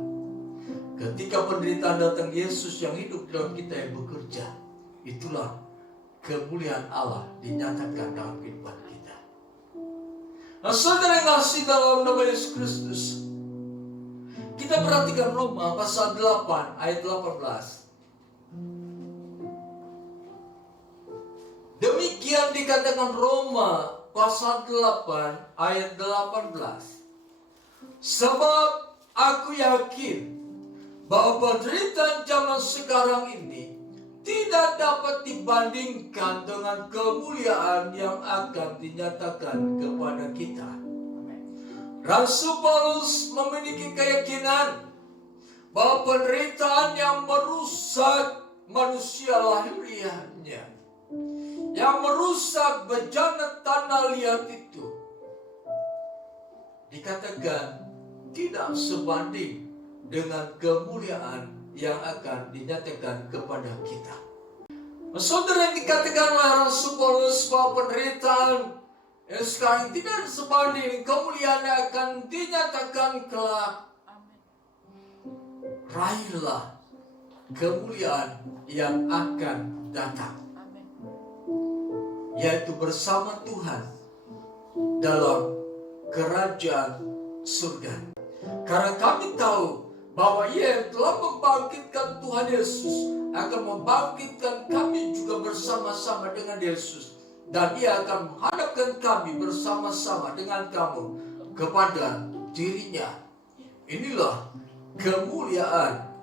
Ketika penderitaan datang, Yesus yang hidup dalam kita yang bekerja. Itulah kemuliaan Allah dinyatakan dalam kehidupan kita. Nah, saudara yang kasih dalam nama Yesus Kristus, kita Kita perhatikan Roma pasal 8 ayat 18. Demikian dikatakan Roma pasal 8 ayat 18. Sebab aku yakin bahwa penderitaan zaman sekarang ini tidak dapat dibandingkan dengan kemuliaan yang akan dinyatakan kepada kita. Rasul Paulus memiliki keyakinan bahwa penderitaan yang merusak manusia lahiriahnya, yang merusak bejana tanah liat itu, dikatakan tidak sebanding dengan kemuliaan yang akan dinyatakan kepada kita. Saudara, yang dikatakan oleh Rasul Paulus bahwa penderitaan yang sekarang tidak sebanding kemuliaan yang akan dinyatakan kelak. Raihlah kemuliaan yang akan datang, yaitu bersama Tuhan dalam kerajaan surga. Karena kami tahu bahwa Ia yang telah membangkitkan Tuhan Yesus akan membangkitkan kami juga bersama-sama dengan Yesus, dan Ia akan menghadapkan kami bersama-sama dengan kamu kepada dirinya. Inilah kemuliaan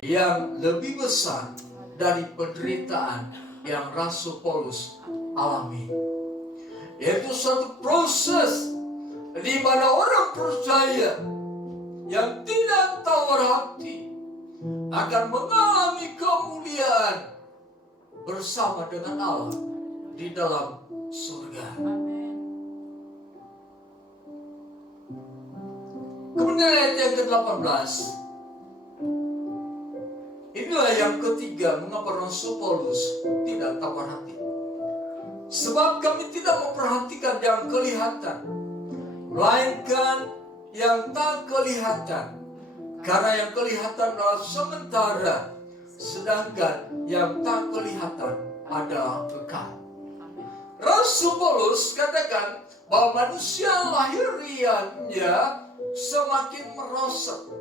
yang lebih besar dari penderitaan yang Rasul Paulus alami, yaitu suatu proses di mana orang percaya yang tidak tawar hati akan mengalami kemuliaan bersama dengan Allah di dalam surga. Kemudian ayat yang ke-18. Inilah yang ketiga mengapa Rasul Paulus tidak tawar hati. Sebab kami tidak memperhatikan yang kelihatan, melainkan yang tak kelihatan. Karena yang kelihatan adalah sementara, sedangkan yang tak kelihatan adalah kekal. Rasul Paulus katakan bahwa manusia lahiriahnya semakin merosot,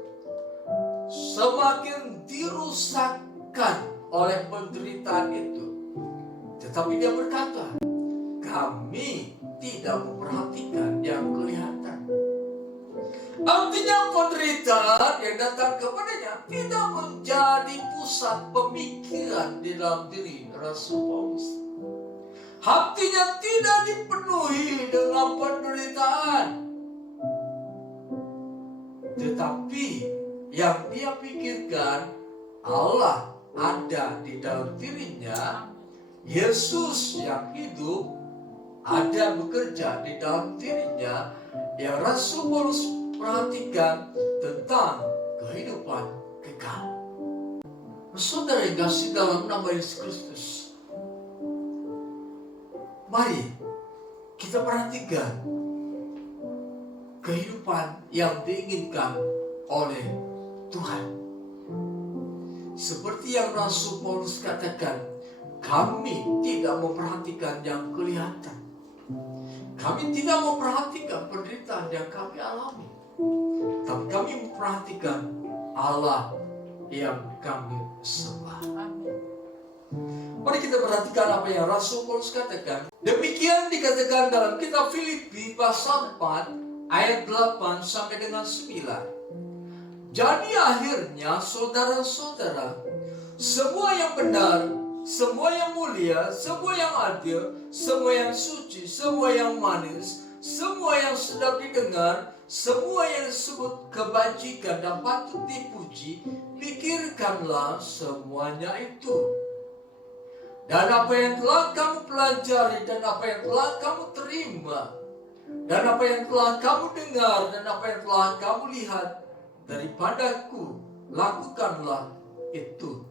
semakin dirusakkan oleh penderitaan itu. Tetapi dia berkata, kami tidak memperhatikan yang kelihatan. Artinya penderitaan yang datang kepadanya tidak menjadi pusat pemikiran di dalam diri Rasul Paulus. Hatinya tidak dipenuhi dengan penderitaan, tetapi yang dia pikirkan Allah ada di dalam dirinya, Yesus yang hidup ada bekerja di dalam dirinya. Yang Rasul Paulus perhatikan tentang kehidupan kekal. Saudara yang kasih dalam nama Yesus Kristus, mari kita perhatikan kehidupan yang diinginkan oleh Tuhan. Seperti yang Rasul Paulus katakan, kami tidak memperhatikan yang kelihatan. Kami tidak memperhatikan penderitaan yang kami alami, tapi kami memperhatikan Allah yang kami sembah. Mari kita perhatikan apa yang Rasul Paulus katakan. Demikian dikatakan dalam kitab Filipi pasal 4 ayat 8 sampai dengan 9. Jadi akhirnya saudara-saudara, semua yang benar, semua yang mulia, semua yang adil, semua yang suci, semua yang manis, semua yang sedap didengar, semua yang disebut kebajikan dan patut dipuji, pikirkanlah semuanya itu. Dan apa yang telah kamu pelajari, dan apa yang telah kamu terima, dan apa yang telah kamu dengar, dan apa yang telah kamu lihat daripadaku, lakukanlah itu.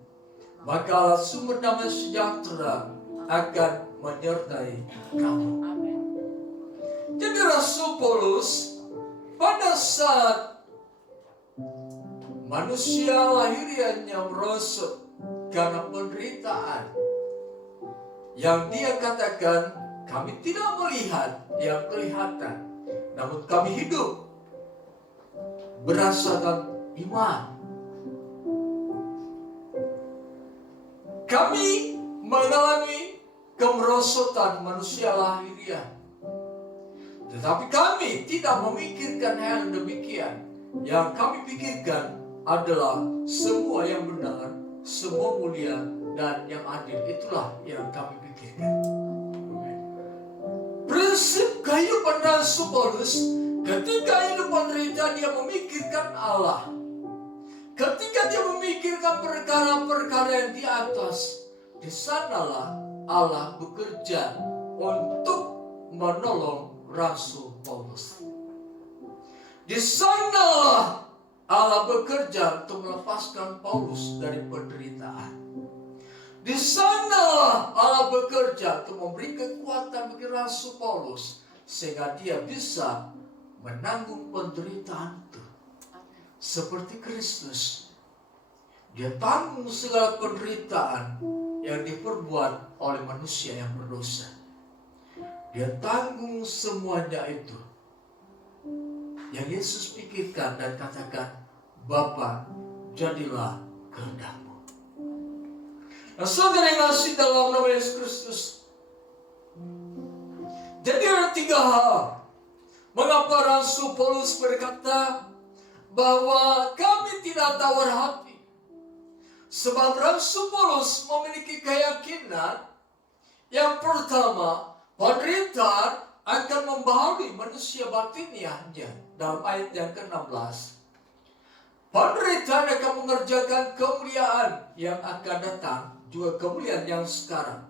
Maka sumber damai sejahtera akan menyertai kamu. Jadi Rasul Paulus pada saat manusia lahiriahnya merosot karena penderitaan, yang dia katakan, kami tidak melihat yang kelihatan, namun kami hidup berdasarkan iman. Kami mengalami kemerosotan manusia lahiriah. Tetapi kami tidak memikirkan hal yang demikian. Yang kami pikirkan adalah semua yang benar, semua mulia, dan yang adil. Itulah yang kami pikirkan. Prinsip kehidupan Rasul Paulus, ketika hidup menderita dia memikirkan Allah. Ketika dia memikirkan perkara-perkara yang di atas, di sanalah Allah bekerja untuk menolong Rasul Paulus. Di sanalah Allah bekerja untuk melepaskan Paulus dari penderitaan. Di sanalah Allah bekerja untuk memberi kekuatan bagi Rasul Paulus sehingga dia bisa menanggung penderitaan itu. Seperti Kristus, dia tanggung segala penderitaan yang diperbuat oleh manusia yang berdosa. Dia tanggung semuanya itu. Yang Yesus pikirkan dan katakan, Bapa, jadilah kehendak-Mu. Nah, saudara yang kasih dalam nama Yesus Kristus, jadi ada 3 hal mengapa Rasul Paulus berkata bahwa kami tidak tawar hati. Sebab Rasul Paulus memiliki keyakinan yang pertama, penderitaan akan membaharui manusia batiniahnya. Dalam ayat yang ke-16, penderitaan akan mengerjakan kemuliaan yang akan datang, juga kemuliaan yang sekarang.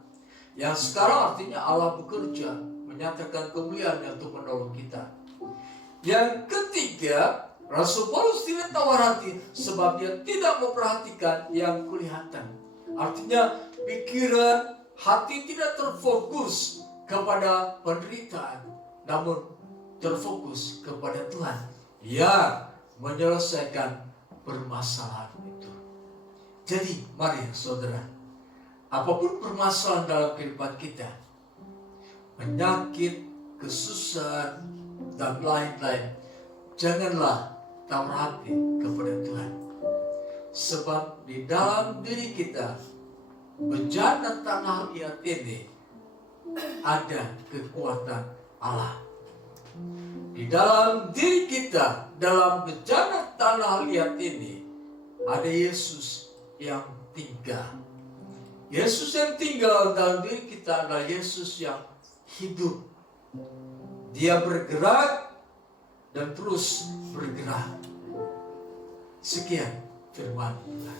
Yang sekarang artinya Allah bekerja, menyatakan kemuliaan untuk menolong kita. Yang ketiga, Rasul Paulus tidak tawar hati sebab dia tidak memperhatikan yang kelihatan. Artinya pikiran, hati tidak terfokus kepada penderitaan, namun terfokus kepada Tuhan yang menyelesaikan permasalahan itu. Jadi mari saudara, apapun permasalahan dalam kehidupan kita, penyakit, kesusahan, dan lain-lain, janganlah tawar hati kepada Tuhan. Sebab di dalam diri kita, bejana tanah liat ini, ada kekuatan Allah. Di dalam diri kita, dalam bejana tanah liat ini, ada Yesus yang tinggal. Yesus yang tinggal dalam diri kita adalah Yesus yang hidup. Dia bergerak dan terus bergerak. Sekian firman Tuhan.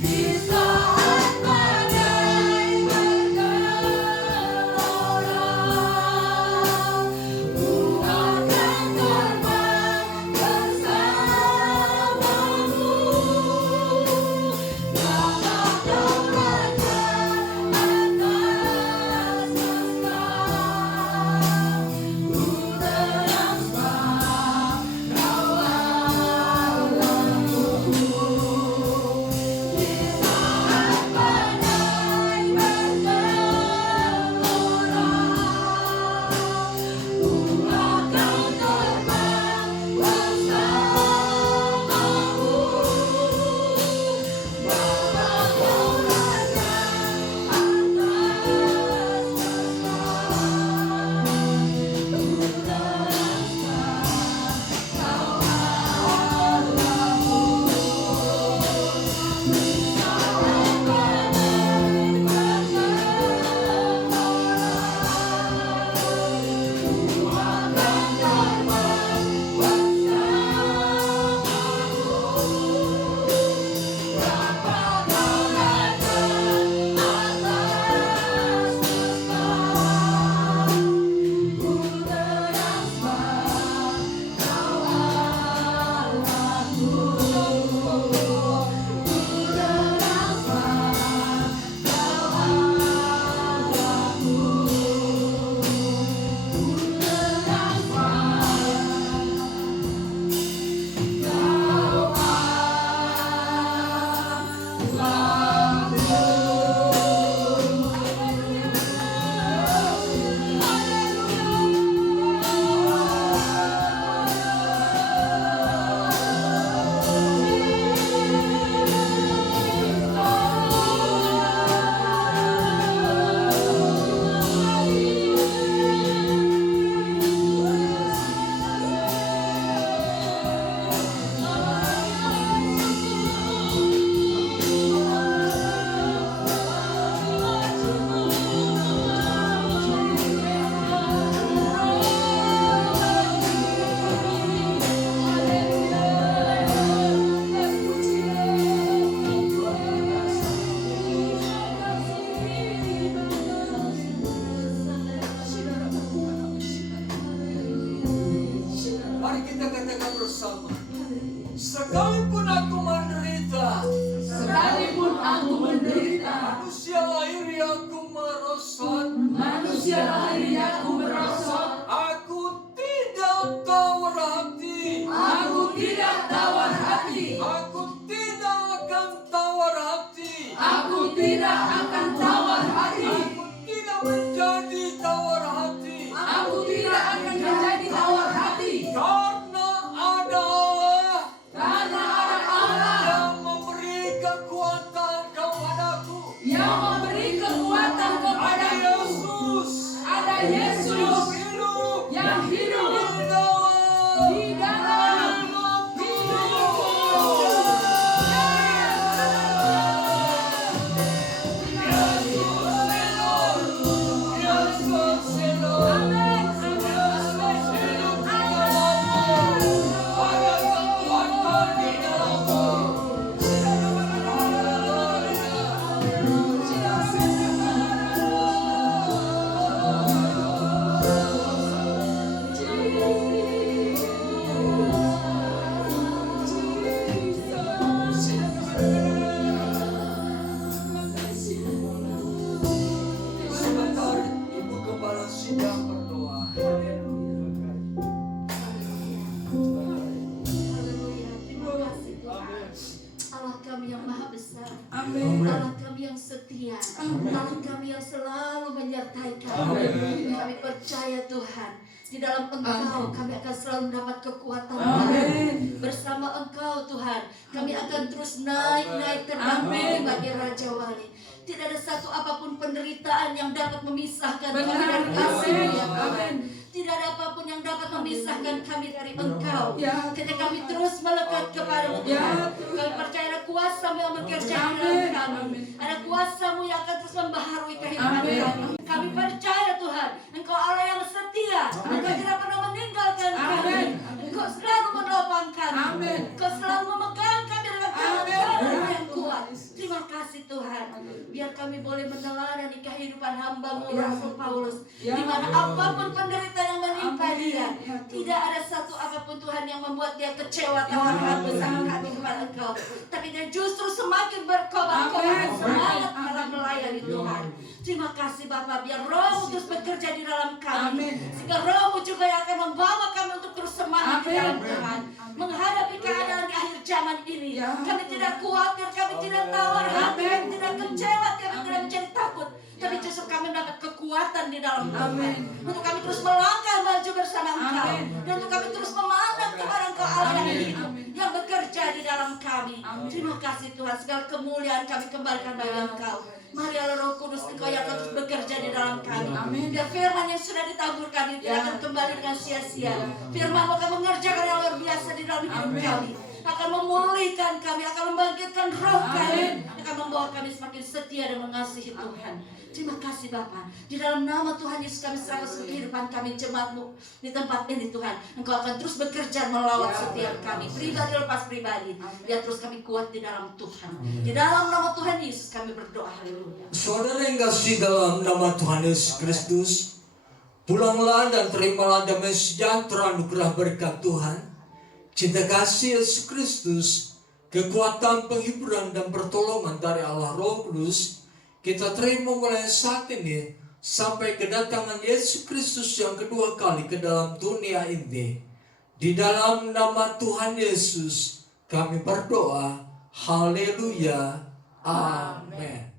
Di saat bersama. Sekalipun aku menderita, Sekalipun aku menderita, manusia lahir yang aku merosot, manusia lahir yang aku merosot, aku tidak tawar hati. aku tidak tawar hati, Aku tidak akan tawar hati. aku tidak akan tawar hati, Aku tidak menjadi tawar hati. aku tidak akan menjadi tawar hati, Karena ada Allah karena ada Allah yang memberi kekuatan kepadaku. yang memberi kekuatan Ada kepadaku. Yesus Ada Yesus hidup yang hidup di dalam di dalam hidupku. Sebentar Ibu Gembala sidang berdoa. Haleluya, terima kasih Tuhan. Allah kami yang maha besar, Amin. Allah kami yang setia, Allah kami yang selalu menyertai kami. Kami percaya Tuhan, di dalam Engkau kami akan selalu mendapat kekuatan baru. Bersama Engkau Tuhan, kami akan terus naik terbang Amin. bagi Raja Wali. Tidak ada satu apapun penderitaan yang dapat memisahkan kami Benar. dari kasih Amin. yang Amin. Tidak ada apapun yang dapat memisahkan kami dari Engkau. Ya. Ketika kami terus melekat kepada-Mu Ya. Tuhan, kami percaya ada kuasa-Mu yang bekerja di dalam Amin. kami. Amin. Ada kuasa-Mu yang akan terus membaharui kehidupan Amin. kami. Kami percaya Tuhan, Engkau Allah yang setia. Engkau tidak pernah meninggalkan kami. Amin. Engkau selalu menopang kami. Amin. Engkau selalu memegang kami dengan tangan Amin. kanan yang kuat. Terima kasih Tuhan. Biar kami boleh meneladani kehidupan hamba-Mu Rasul Paulus. Ya. Di mana apapun penderitaan yang menimpa Amin. dia, Ya, Tuhan. tidak ada satu apapun Tuhan yang membuat dia kecewa, tawar hati, sakit hati kepada Engkau. Tapi dia justru semakin berkobar-kobar Amin. semangat Amin. dalam melayani Tuhan. Terima kasih Bapak, biar Roh-Mu terus bekerja di dalam kami. Amin. Sehingga Roh-Mu juga yang akan membawa kami untuk terus semangat di Amin. dalam Tuhan. Menghadapi keadaan di akhir zaman ini. Ya. Kami tidak khawatir, kami tidak tawar hati, Amin. kami tidak kecewa, kami tidak menjadi takut. Tapi justru kami mendapat kekuatan di dalam Tuhan. Amin. Untuk kami terus melangkah maju bersama Engkau. Amin. Dan untuk kami terus memandang kepada Engkau Allah yang Amin. hidup, Amin. yang bekerja di dalam kami. Amin. Terima kasih Tuhan, segala kemuliaan kami kembalikan bagi Engkau. Mari Allah Roh Kudus, Engkau yang akan terus bekerja di dalam kami. Amin. Biar firman yang sudah ditaburkan ini tidak Ya. akan kembali dengan sia-sia. Firman akan mengerjakan yang luar biasa di dalam hidup Amin. kami. Akan memulihkan kami, akan membangkitkan roh kami, Amin. akan membawa kami semakin setia dan mengasihi Tuhan. Terima kasih Bapa. Di dalam nama Tuhan Yesus kami serahkan seluruh kehidupan kami, jemaat-Mu di tempat ini Tuhan. Engkau akan terus bekerja melawat Ya. setiap kami, pribadi lepas pribadi. Biar terus kami kuat di dalam Tuhan. Di dalam nama Tuhan Yesus kami berdoa. Haleluya. Saudara yang kasih dalam nama Tuhan Yesus Kristus, pulanglah dan terimalah damai sejahtera anugerah berkat Tuhan, cinta kasih Yesus Kristus, kekuatan penghiburan dan pertolongan dari Allah Roh Kudus, kita terima mulai saat ini sampai kedatangan Yesus Kristus yang kedua kali ke dalam dunia ini. Di dalam nama Tuhan Yesus kami berdoa. Haleluya. Amin.